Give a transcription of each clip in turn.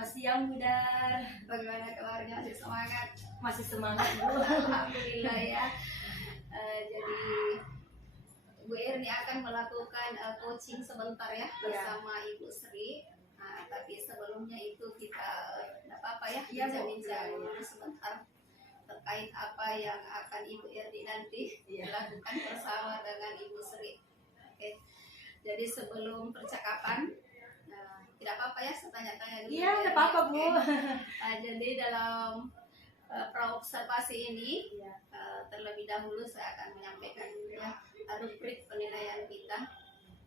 Selamat siang Budar. Bagaimana kabarnya? Masih semangat? Masih semangat Bu. Alhamdulillah ya. Jadi Bu Erni akan melakukan coaching sebentar ya bersama Ibu Sri. Tapi sebelumnya itu kita tidak apa-apa ya bincang-bincang sebentar terkait apa yang akan Ibu Erni nanti lakukan bersama dengan Ibu Sri. Oke. Jadi sebelum percakapan, tidak apa-apa ya saya tanya-tanya dulu. Iya, tidak apa-apa Bu. Jadi dalam praobservasi ini terlebih dahulu saya akan menyampaikan ya rubrik penilaian kita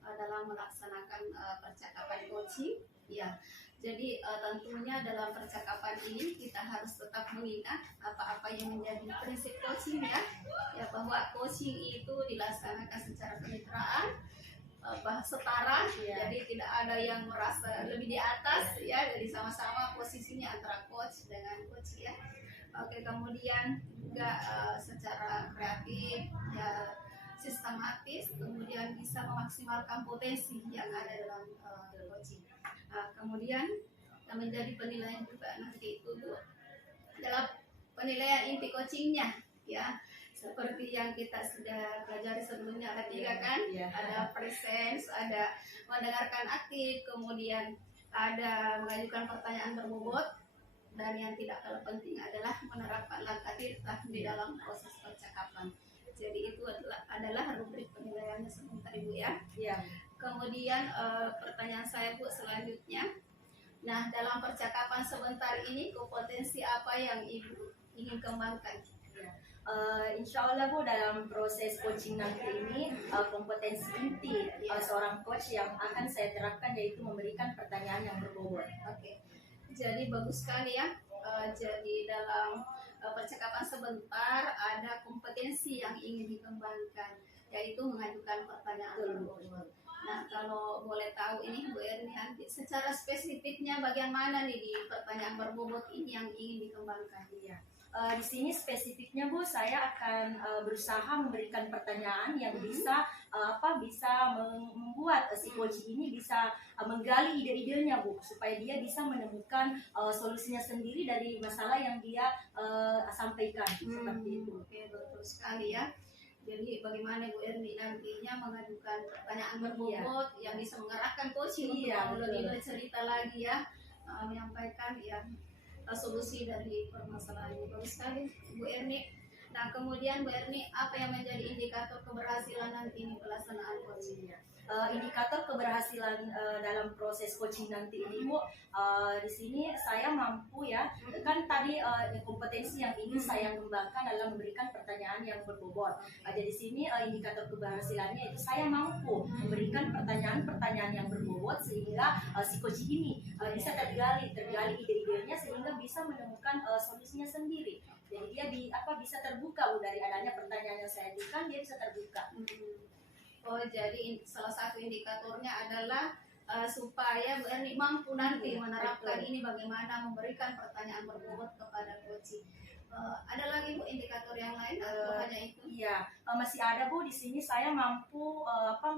dalam melaksanakan percakapan coaching. Ya, jadi tentunya dalam percakapan ini kita harus tetap mengingat apa-apa yang menjadi prinsip coaching ya bahwa coaching itu dilaksanakan secara kemitraan, setara, jadi tidak ada yang merasa lebih di atas ya, jadi sama-sama posisinya antara coach dengan coach ya. Oke, kemudian juga secara kreatif ya, sistematis, kemudian bisa memaksimalkan potensi yang ada dalam coaching. Kemudian yang menjadi penilaian juga nanti itu dalam penilaian inti coachingnya ya, seperti yang kita sudah pelajari sebelumnya ada 3 kan, ada presence, ada mendengarkan aktif, kemudian ada mengajukan pertanyaan berbobot, dan yang tidak kalah penting adalah menerapkan langkah tirta di dalam proses percakapan. Jadi itu adalah rubrik penilaiannya sebentar Ibu ya. Kemudian pertanyaan saya Bu selanjutnya, nah dalam percakapan sebentar ini kompetensi apa yang Ibu ingin kembangkan? Insya Allah Bu, dalam proses coaching nanti ini kompetensi inti seorang coach yang akan saya terapkan yaitu memberikan pertanyaan yang berbobot. Oke, jadi bagus sekali ya. Jadi dalam percakapan sebentar ada kompetensi yang ingin dikembangkan, yaitu mengajukan pertanyaan berbobot. Nah, kalau boleh tahu ini Bu Erni nanti secara spesifiknya bagian mana nih di pertanyaan berbobot ini yang ingin dikembangkan? Di sini spesifiknya Bu, saya akan berusaha memberikan pertanyaan yang bisa membuat si coach ini bisa menggali ide-idenya Bu, supaya dia bisa menemukan solusinya sendiri dari masalah yang dia sampaikan seperti itu. Oke, betul sekali ya. Jadi bagaimana Bu Erni nantinya mengajukan pertanyaan berbobot yang bisa mengarahkan coaching untuk lebih bercerita lagi ya, menyampaikan ya solusi dari permasalahan ini. Bagus sekali Bu Erni. Nah, kemudian Bu Erni, apa yang menjadi indikator keberhasilan nanti ini pelaksanaan coaching? Indikator keberhasilan dalam proses coaching nanti ini Bu, di sini saya mampu ya, kan tadi kompetensi yang ingin saya kembangkan adalah memberikan pertanyaan yang berbobot. Jadi di sini indikator keberhasilannya itu saya mampu memberikan pertanyaan-pertanyaan yang berbobot sehingga si coach ini bisa tergali ide-idenya sehingga bisa menemukan solusinya sendiri. Jadi dia bisa terbuka Bu, dari adanya pertanyaan yang saya ajukan dia bisa terbuka. Oh, jadi salah satu indikatornya adalah supaya Bu Erni mampu nanti menerapkan ini bagaimana memberikan pertanyaan berbobot kepada coach. Ada lagi Bu indikator yang lain atau hanya itu? Iya, masih ada Bu, di sini saya mampu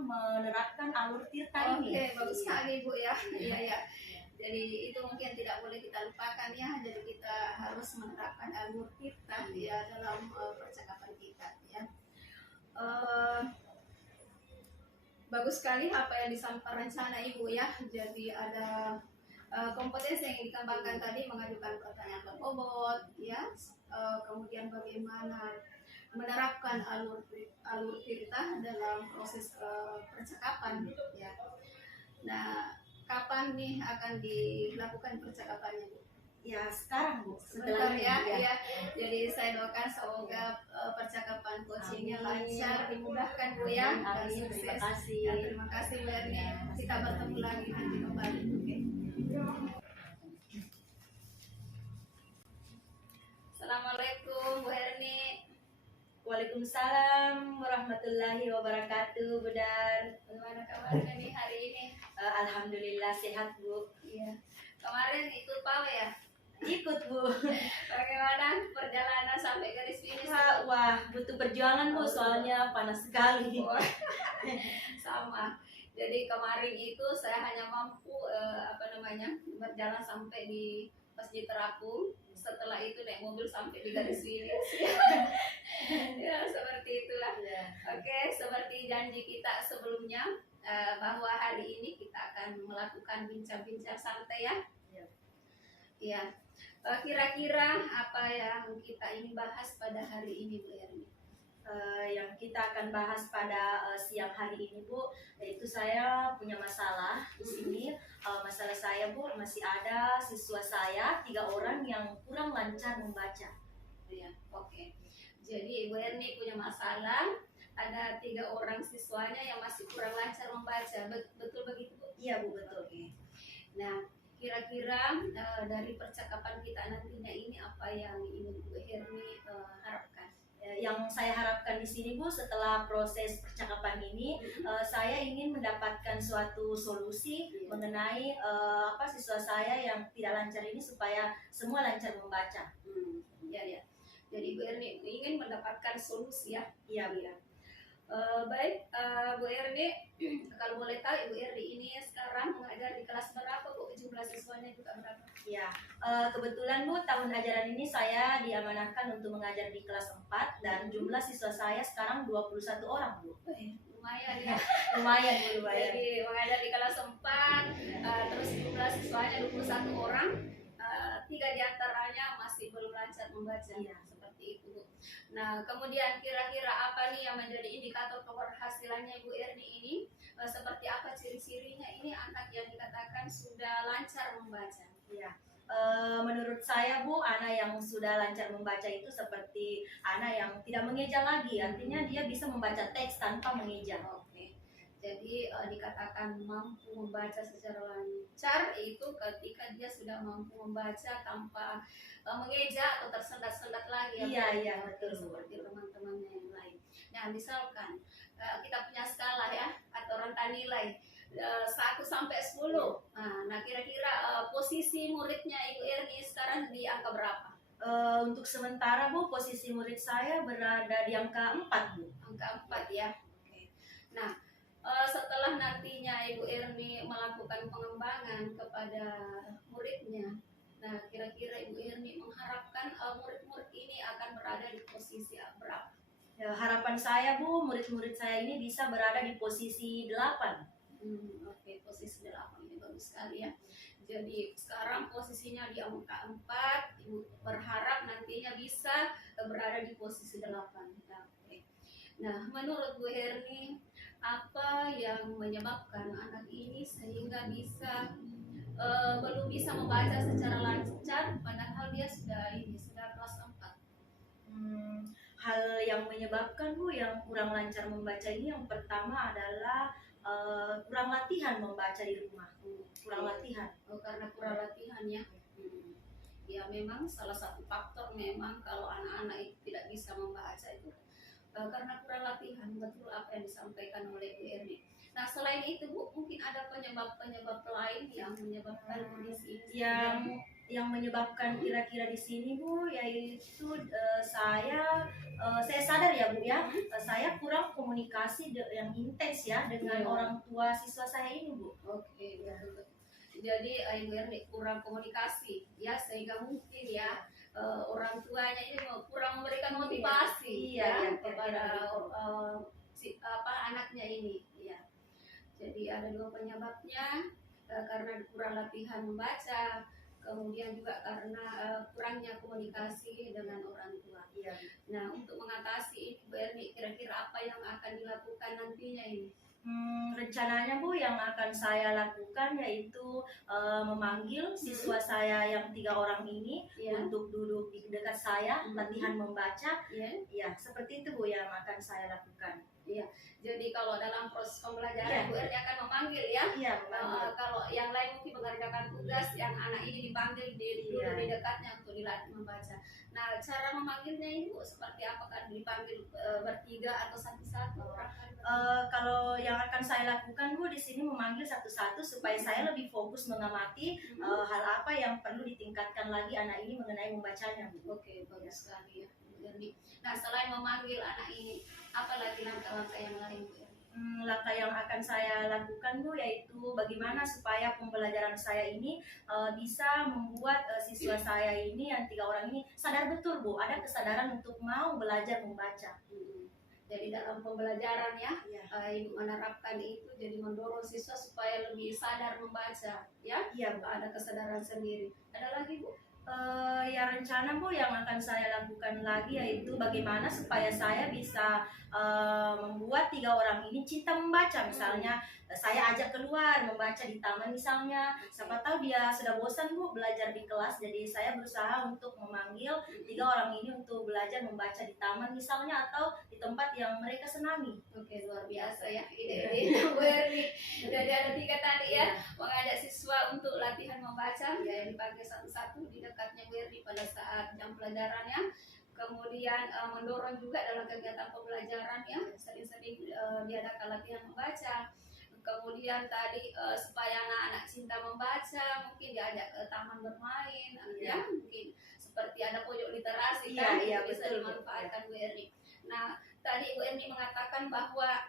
menerapkan alur tirta ini. Oke, bagus sekali Bu ya. Iya. Jadi itu mungkin tidak boleh kita lupakan ya. Jadi kita harus menerapkan alur tirta ya dalam percakapan kita ya. Bagus sekali apa yang disampaikan rencana Ibu ya. Jadi ada kompetensi yang dikembangkan tadi, mengajukan pertanyaan berbobot ya. Kemudian bagaimana menerapkan alur tirta dalam proses percakapan ya. Nah, kapan nih akan dilakukan percakapannya Bu? Ya sekarang Bu, sebentar ya. Jadi saya doakan semoga percakapan coachingnya lancar, dimudahkan Bu ya, dan sukses. Terima kasih. Terima kasih Bu Erni. Kita bertemu lagi nanti kembali. Oke. Assalamualaikum Bu Erni. Waalaikumsalam warahmatullahi wabarakatuh Budar. Bagaimana kabarnya nih hari ini? Alhamdulillah sehat Bu. Iya. Kemarin ikut PAWE ya? Ikut Bu. Bagaimana perjalanan sampai garis finish? Wah, butuh perjuangan Bu, soalnya panas sekali. Sama. Jadi kemarin itu saya hanya mampu berjalan sampai di Masjid Terapung. Setelah itu naik mobil sampai di Garis Finish. Ya, seperti itulah. Oke, seperti janji kita sebelumnya, bahwa hari ini kita akan melakukan bincang-bincang santai ya. Ya. Kira-kira apa yang kita ingin bahas pada hari ini, Bu Erni? Yang kita akan bahas pada siang hari ini, Bu, yaitu saya punya masalah di sini. Masalah saya, Bu, masih ada siswa saya 3 orang yang kurang lancar membaca. Ya, oke. Jadi Ibu Erni punya masalah, ada 3 orang siswanya yang masih kurang lancar membaca. Betul begitu, Bu? Iya, Bu, betul. Nah, kira-kira dari percakapan kita nantinya ini apa yang ingin Bu Erni harapkan? Yang saya harapkan di sini, Bu, setelah proses percakapan ini, saya ingin mendapatkan suatu solusi mengenai siswa saya yang tidak lancar ini supaya semua lancar membaca. Ya. Jadi Bu Erni ingin mendapatkan solusi ya. Iya, Bu. Baik, Bu Erni, kalau boleh tahu Ibu Erni ini sekarang mengajar di kelas berapa, Bu? Jumlah siswanya juga berapa? Ya, kebetulan, Bu, tahun ajaran ini saya diamanahkan untuk mengajar di kelas 4 dan jumlah siswa saya sekarang 21 orang, Bu. Lumayan ya. Lumayan, Bu, lumayan. Jadi mengajar di kelas 4, terus jumlah siswanya 21 orang, 3 diantaranya masih belum lancar membaca. Iya. Seperti itu, Bu. Nah, kemudian kira-kira apa nih yang menjadi indikator keberhasilannya Bu Erni ini? Seperti apa ciri-cirinya ini anak yang dikatakan sudah lancar membaca? Iya. Menurut saya, Bu, anak yang sudah lancar membaca itu seperti anak yang tidak mengeja lagi. Artinya dia bisa membaca teks tanpa mengeja. Oke. Jadi dikatakan mampu membaca secara lancar itu ketika dia sudah mampu membaca tanpa mengeja atau tersendat-sendat lagi. Iya, betul. Seperti teman-temannya yang lain. Nah, misalkan kita punya skala ya atau rentan nilai 1 sampai 10. Nah, kira-kira posisi muridnya Ibu Erni sekarang di angka berapa? Untuk sementara, Bu, posisi murid saya berada di angka 4, Bu. Angka 4 ya. Oke. Nah, setelah nantinya Ibu Erni melakukan pengembangan kepada muridnya, nah kira-kira Ibu Erni mengharapkan murid-murid ini akan berada di posisi berapa? Ya, harapan saya, Bu, murid-murid saya ini bisa berada di posisi 8. Oke, posisi 8 ini bagus sekali ya. Jadi sekarang posisinya di angka 4, Ibu berharap nantinya bisa berada di posisi 8. Nah, menurut Bu Erni, apa yang menyebabkan anak ini sehingga belum bisa membaca secara lancar padahal dia sudah kelas 4? Hal yang menyebabkan, Bu, yang kurang lancar membaca ini yang pertama adalah kurang latihan membaca di rumah. Kurang latihan. Karena kurang latihan ya. Ya, memang salah satu faktor memang kalau anak-anak itu tidak bisa membaca itu karena kurang latihan. Betul apa yang disampaikan oleh Bu Erni. Nah, selain itu, Bu, mungkin ada penyebab-penyebab lain yang menyebabkan kondisi ini. Yang menyebabkan kira-kira di sini, Bu, yaitu saya sadar ya, Bu, ya, saya kurang komunikasi yang intens ya dengan orang tua siswa saya ini, Bu. Oke, betul. Jadi Ibu Erni kurang komunikasi ya, sehingga mungkin ya orang tuanya ini kurang memberikan motivasi kepada anaknya ini ya. Jadi ada 2 penyebabnya, karena kurang latihan membaca, kemudian juga karena kurangnya komunikasi dengan orang tua. Nah, untuk mengatasi ini Bu Erni, kira-kira apa yang akan dilakukan nantinya ini? Rencananya, Bu, yang akan saya lakukan yaitu memanggil siswa saya yang 3 orang ini untuk duduk di dekat saya, latihan membaca. Ya, seperti itu, Bu, yang akan saya lakukan. Iya. Jadi kalau dalam proses pembelajaran Bu Erni akan memanggil ya. Kalau yang lain mungkin mengerjakan tugas, yang anak ini dipanggil duduk di dekatnya untuk dilatih membaca. Nah, cara memanggilnya ini, Bu, seperti apakah dipanggil bertiga atau satu-satu? Kalau yang akan saya lakukan, Bu, di sini memanggil satu-satu supaya saya lebih fokus mengamati hal apa yang perlu ditingkatkan lagi anak ini mengenai membacanya, Bu. Oke, bagus sekali ya. Nah, selain memanggil anak ini, apa lagi langkah-langkah yang lain, Bu? Langkah yang akan saya lakukan Bu yaitu bagaimana supaya pembelajaran saya ini bisa membuat siswa saya ini yang 3 orang ini sadar betul Bu, ada kesadaran untuk mau belajar membaca. Jadi dalam pembelajaran ya, Iya. Ibu menerapkan itu, jadi mendorong siswa supaya lebih sadar membaca ya, Iya Bu. ada kesadaran sendiri. Ada lagi Bu? Ya rencana Bu yang akan saya lakukan lagi yaitu bagaimana supaya saya bisa membuat 3 orang ini cinta membaca. Misalnya saya ajak keluar membaca di taman misalnya, siapa tahu dia sudah bosan Bu belajar di kelas, jadi saya berusaha untuk memanggil 3 orang ini untuk belajar membaca di taman misalnya atau di tempat yang mereka senangi. Oke, luar biasa ya ide-ide Bu Erni. Jadi ada 3 tadi ya, mengajak siswa untuk latihan membaca ya, yang dipakai satu-satu di dekatnya Bu Erni pada saat jam pelajarannya. Kemudian mendorong juga dalam kegiatan pembelajaran ya, sering-sering diadakan latihan membaca. Kemudian tadi supaya anak-anak cinta membaca, mungkin diajak ke taman bermain, ya mungkin seperti ada pojok literasi kan, itu bisa dimanfaatkan Bu Erni. Nah, tadi Bu Erni mengatakan bahwa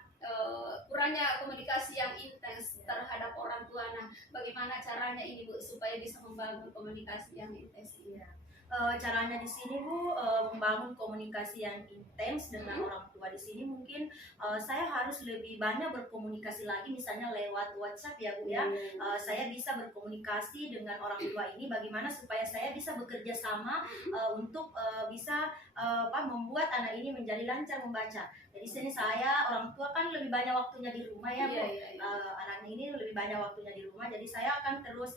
kurangnya komunikasi yang intens terhadap orang tua. Nah, bagaimana caranya ini Bu supaya bisa membangun komunikasi yang intens ini? Caranya di sini Bu membangun komunikasi yang intens dengan orang tua di sini mungkin saya harus lebih banyak berkomunikasi lagi misalnya lewat WhatsApp ya Bu ya. Saya bisa berkomunikasi dengan orang tua ini bagaimana supaya saya bisa bekerja sama untuk bisa membuat anak ini menjadi lancar membaca. Jadi sini saya orang tua kan lebih banyak waktunya di rumah ya Bu. Anaknya ini lebih banyak waktunya di rumah, jadi saya akan terus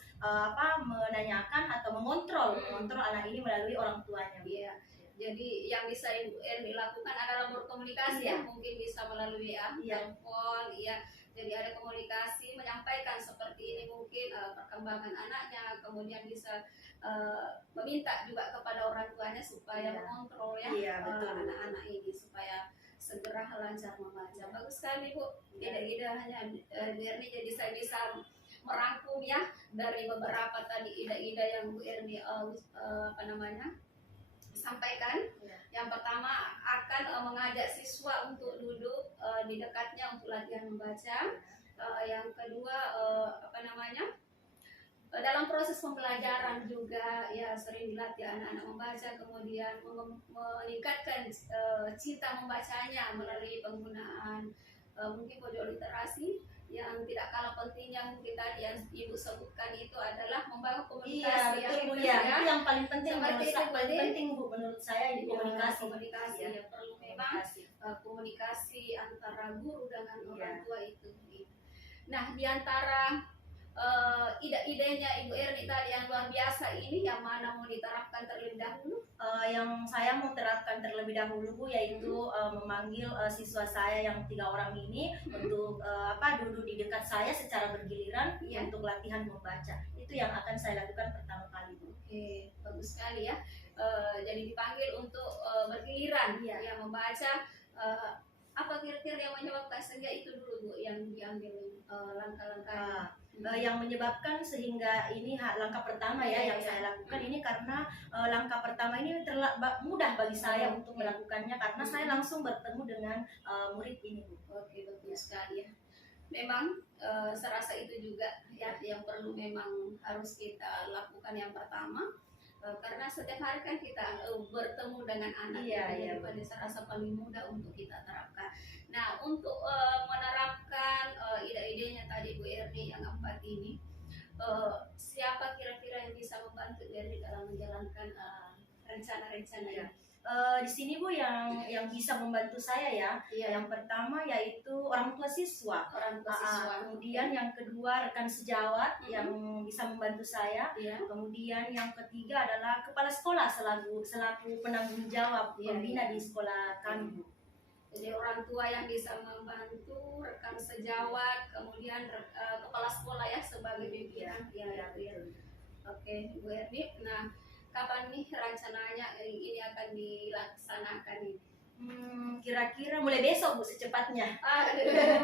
menanyakan atau mengontrol anak ini melalui orang tuanya. Iya. Jadi yang bisa Ibu Erni lakukan adalah berkomunikasi ya, mungkin bisa melalui telepon, ya. Jadi ada komunikasi, menyampaikan seperti ini mungkin perkembangan anaknya, kemudian bisa meminta juga kepada orang tuanya supaya mengontrol ya anak-anak ini supaya segera lancar membaca. Bagus sekali Bu, ide-ide hanya Bu Erni, jadi saya bisa merangkum ya dari beberapa tadi ide-ide yang Bu Erni sampaikan. Yang pertama akan mengajak siswa untuk duduk di dekatnya untuk latihan membaca. Yang kedua dalam proses pembelajaran juga ya sering dilatih anak-anak membaca, kemudian meningkatkan cinta membacanya melalui penggunaan mungkin pojok literasi. Yang tidak kalah pentingnya mungkin tadi yang Ibu sebutkan itu adalah membangun komunikasi. Itu yang paling penting Bu menurut saya ini komunikasi ya, perlu memang komunikasi antara guru dengan orang tua itu. Nah, di antara ide-idenya Ibu Erni tadi yang luar biasa ini, yang mana mau diterapkan terlebih dahulu? Yang saya mau terapkan terlebih dahulu Bu yaitu memanggil siswa saya yang 3 orang ini untuk duduk di dekat saya secara bergiliran untuk latihan membaca. Itu yang akan saya lakukan pertama kali Bu. Oke, bagus sekali ya. Jadi dipanggil untuk bergiliran yang membaca. Apa kira-kira yang menyebabkan sehingga itu dulu Bu yang diambil langkah-langkah? Yang menyebabkan sehingga ini langkah pertama yang saya lakukan ini karena langkah pertama ini mudah bagi saya untuk melakukannya karena saya langsung bertemu dengan murid ini Bu. Oke, bagus sekali ya. Memang serasa itu juga ya yang perlu memang harus kita lakukan yang pertama. Karena setiap hari kan kita bertemu dengan anak pada serasa paling mudah untuk kita terapkan. Nah, untuk menerapkan ide-idenya tadi Bu Erni yang 4 ini, siapa kira-kira yang bisa membantu Bu Erni dalam menjalankan rencana-rencana ini? Di sini Bu yang bisa membantu saya yang pertama yaitu orang tua siswa, kemudian yang kedua rekan sejawat yang bisa membantu saya, kemudian yang ketiga adalah kepala sekolah selaku penanggung jawab pembina di sekolah kami Bu. Jadi orang tua yang bisa membantu, rekan sejawat, kemudian kepala sekolah ya sebagai pimpinan. Oke, Bu Erni. Nah, kapan nih rencananya ini akan dilaksanakan ini? Kira-kira mulai besok Bu, secepatnya.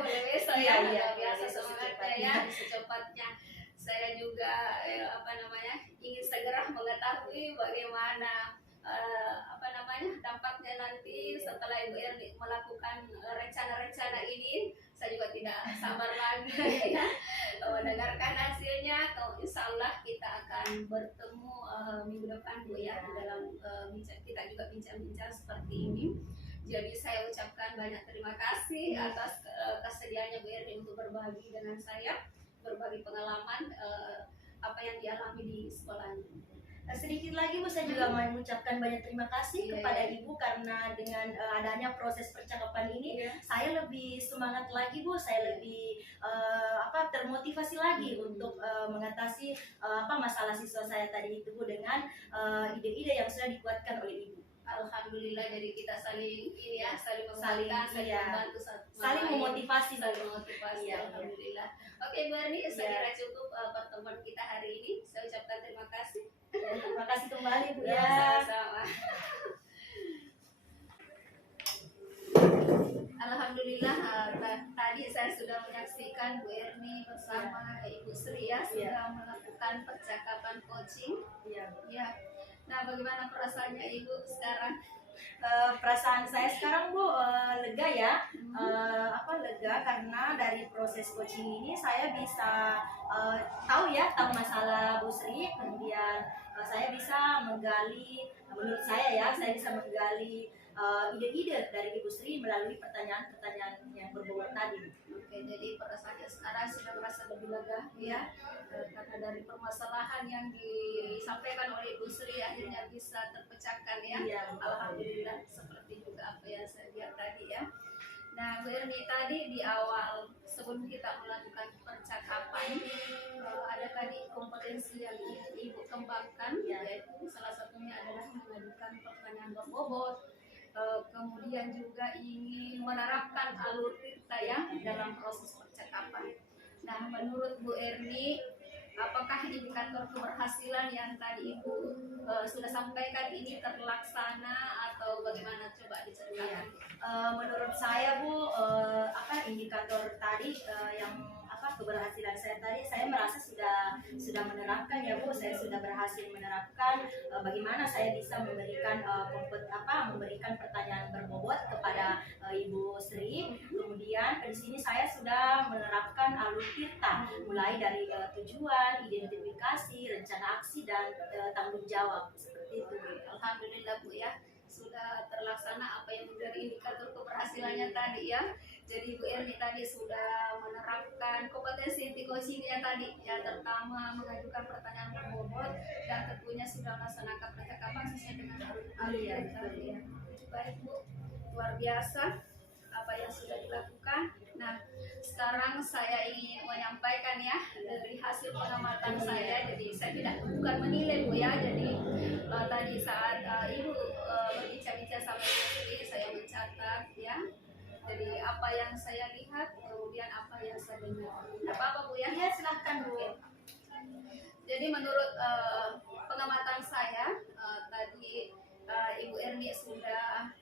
Mulai besok ya. Biasa semangatnya ya, secepatnya. Saya juga ingin segera mengetahui bagaimana dampaknya nanti setelah Ibu Erni melakukan rencana-rencana ini. saya juga tidak sabar lagi ya mendengarkan hasilnya. Insya Allah kita akan bertemu minggu depan Bu ya, dalam kita juga bincang-bincang seperti ini. Jadi saya ucapkan banyak terima kasih atas kesediaannya Bu Erni untuk berbagi dengan saya, berbagi pengalaman apa yang dialami di sekolahnya. Sedikit lagi Bu, saya juga mau mengucapkan banyak terima kasih kepada Ibu karena dengan adanya proses percakapan ini saya lebih semangat lagi Bu, saya lebih termotivasi lagi untuk mengatasi masalah siswa saya tadi itu Bu, dengan ide-ide yang sudah dikuatkan oleh Ibu. Alhamdulillah, jadi kita saling ini ya, saling menguatkan, saling membantu, saling memotivasi, Iya. Alhamdulillah. Oke Bu Erni, saya kira cukup pertemuan kita hari ini. Saya ucapkan terima kasih. Terima kasih kembali Bu ya. Sama-sama. Alhamdulillah, tadi saya sudah menyaksikan Bu Erni bersama Ibu Sri ya, sudah melakukan percakapan coaching. Ya. Nah, bagaimana perasaannya Ibu sekarang? Perasaan saya sekarang Bu lega ya, lega karena dari proses coaching ini saya bisa tahu masalah Bu Sri, kemudian saya bisa menggali, menurut saya bisa menggali ide-ide dari Ibu Sri melalui pertanyaan-pertanyaan yang berbobot tadi. Oke, jadi perasaannya sekarang sudah merasa lebih lega ya, karena dari permasalahan yang disampaikan oleh Ibu Sri akhirnya bisa terpecahkan ya. Alhamdulillah, seperti juga apa yang saya lihat tadi ya. Nah Bu Erni, tadi di awal sebelum kita melakukan percakapan ada tadi kompetensi yang Ibu kembangkan, yaitu salah satunya adalah mengajukan pertanyaan berbobot. Kemudian juga ingin menerapkan alur cerita ya dalam proses percakapan. Nah, menurut Bu Erni, apakah indikator keberhasilan yang tadi Ibu sudah sampaikan ini terlaksana atau bagaimana? Coba diceritakan. Menurut saya Bu, indikator tadi yang keberhasilan saya tadi, saya merasa sudah menerapkan ya Bu, saya sudah berhasil menerapkan bagaimana saya bisa memberikan memberikan pertanyaan berbobot kepada Ibu Sri. Kemudian di sini saya sudah menerapkan alur cerita mulai dari tujuan, identifikasi, rencana aksi dan tanggung jawab, seperti itu Bu. Alhamdulillah Bu ya, sudah terlaksana apa yang menjadi indikator keberhasilannya tadi ya. Jadi Bu Erni tadi sudah menerapkan kompetensi inti coachingnya tadi ya, terutama mengajukan pertanyaan berbobot dan tentunya sudah melaksanakan percakapan sesuai dengan alur ya. Baik Bu, luar biasa apa yang sudah dilakukan. Nah, sekarang saya ingin menyampaikan ya dari hasil pengamatan saya. Jadi saya bukan menilai Bu ya. Jadi tadi saat Ibu berbicara sama Ibu Sri, saya mencatat ya. Jadi apa yang saya lihat, kemudian apa yang saya dengar. Apa Bu ya? Iya, silahkan Bu. Jadi menurut pengamatan saya tadi Ibu Erni sudah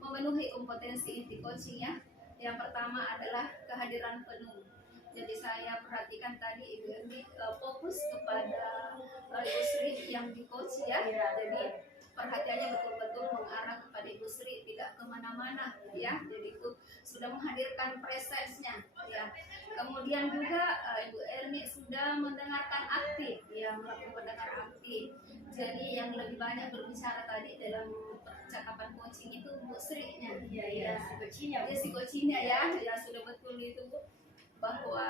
memenuhi kompetensi inti coaching ya. Yang pertama adalah kehadiran penuh. Jadi saya perhatikan tadi Ibu Erni fokus kepada Ibu Sri yang di coach ya. Jadi perhatiannya betul-betul mengarah kepada Ibu Sri, tidak kemana-mana ya. Jadi itu sudah menghadirkan presensnya ya. Kemudian juga Ibu Erni sudah mendengarkan aktif ya, melakukan pendengaran aktif. Jadi yang lebih banyak berbicara tadi dalam percakapan coaching itu Bu Sri nya. Si coachingnya ya sudah betul itu Bu, bahwa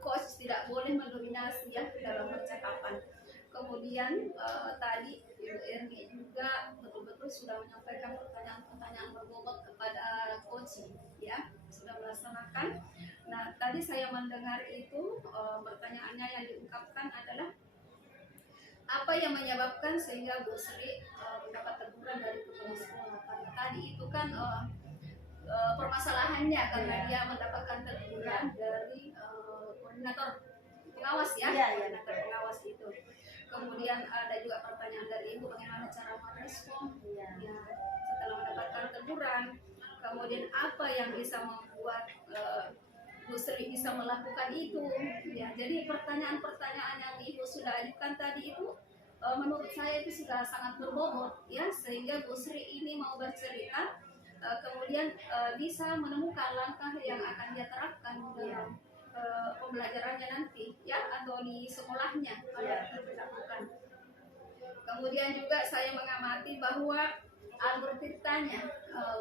coach tidak boleh mendominasi ya dalam percakapan. Kemudian tadi Ibu Erni juga betul-betul sudah menyampaikan pertanyaan-pertanyaan berbobot kepada coaching ya, sudah melaksanakan. Nah tadi saya mendengar itu pertanyaannya yang diungkapkan adalah apa yang menyebabkan sehingga Bu Sri mendapat teguran dari kepala sekolah. Karena tadi itu kan permasalahannya karena dia mendapatkan teguran dari koordinator pengawas ya, koordinator pengawas itu. Kemudian ada juga pertanyaan dari Ibu, bagaimana cara merespon ya setelah mendapatkan teguran. Kemudian apa yang bisa membuat Bu Sri bisa melakukan itu ya. Jadi pertanyaan-pertanyaan yang Ibu sudah ajukan tadi itu menurut saya itu sudah sangat berbobot ya, sehingga Bu Sri ini mau bercerita kemudian bisa menemukan langkah yang akan dia terapkan dalam pembelajarannya nanti ya, atau di sekolahnya kalau dilakukan. Kemudian juga saya mengamati bahwa alur ceritanya,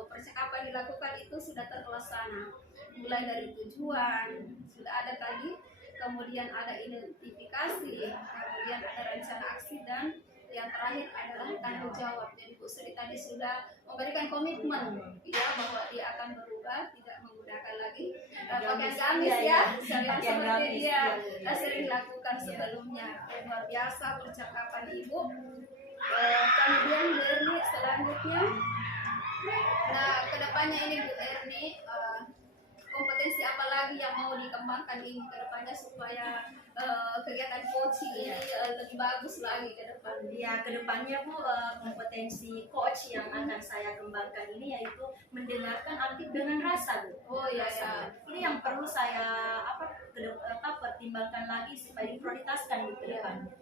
percakapan dilakukan itu sudah terlaksana, mulai dari tujuan sudah ada tadi, kemudian ada identifikasi, kemudian ada rencana aksi, dan yang terakhir adalah tanggung jawab. Jadi Bu Sri tadi sudah memberikan komitmen ya bahwa dia akan berubah, tidak menggunakan lagi pakaian gamis ya, seperti dia sering lakukan sebelumnya. Luar biasa percakapan Ibu. Kemudian Bu Erni selanjutnya, nah kedepannya ini Bu Erni, kompetensi apa lagi yang mau dikembangkan ini kedepannya supaya kegiatan coaching ini lebih bagus lagi ke depan? Ya, kedepannya Bu, kompetensi coach yang akan saya kembangkan ini yaitu mendengarkan aktif dengan rasa, Bu. Oh iya ya. Ini yang perlu saya pertimbangkan lagi supaya diprioritaskan di depannya.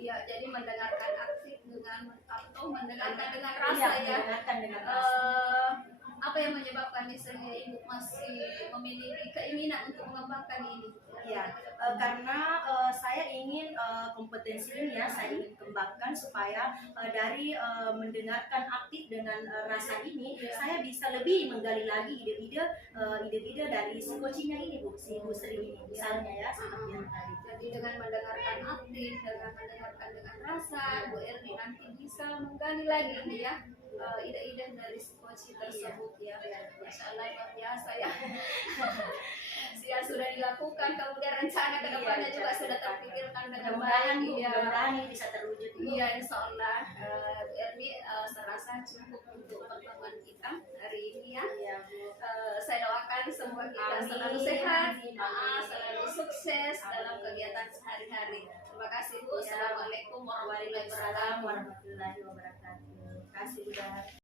Iya, jadi mendengarkan aktif dengan atau mendengarkan dengan rasa Iya, ya. mendengarkan dengan rasa. Apa yang menyebabkan misalnya Ibu masih memiliki keinginan untuk mengembangkan ini? Ya, karena saya ingin kompetensi ini ya saya ingin kembangkan supaya dari mendengarkan aktif dengan rasa ini saya bisa lebih menggali lagi ide-ide dari si coachingnya ini Bu, si Bu Sri ini misalnya ya seperti yang tadi. Jadi dengan mendengarkan aktif, dengan mendengarkan dengan rasa, Bu Erni nanti bisa menggali lagi nih ya ide-ide dari si coaching tersebut ya. Masya Allah, luar biasa ya. Sudah dilakukan, kemudian rencana kedepannya juga sudah terpikirkan dengan baik. Mudah-mudahan ini bisa terwujud. Iya, insya Allah. Bu Erni serasa cukup untuk pertemuan kita hari ini ya. Saya doakan semua kita selalu sehat, selalu sukses dalam kegiatan sehari-hari. Terima kasih Bu. Assalamualaikum warahmatullahi wabarakatuh. Terima kasih.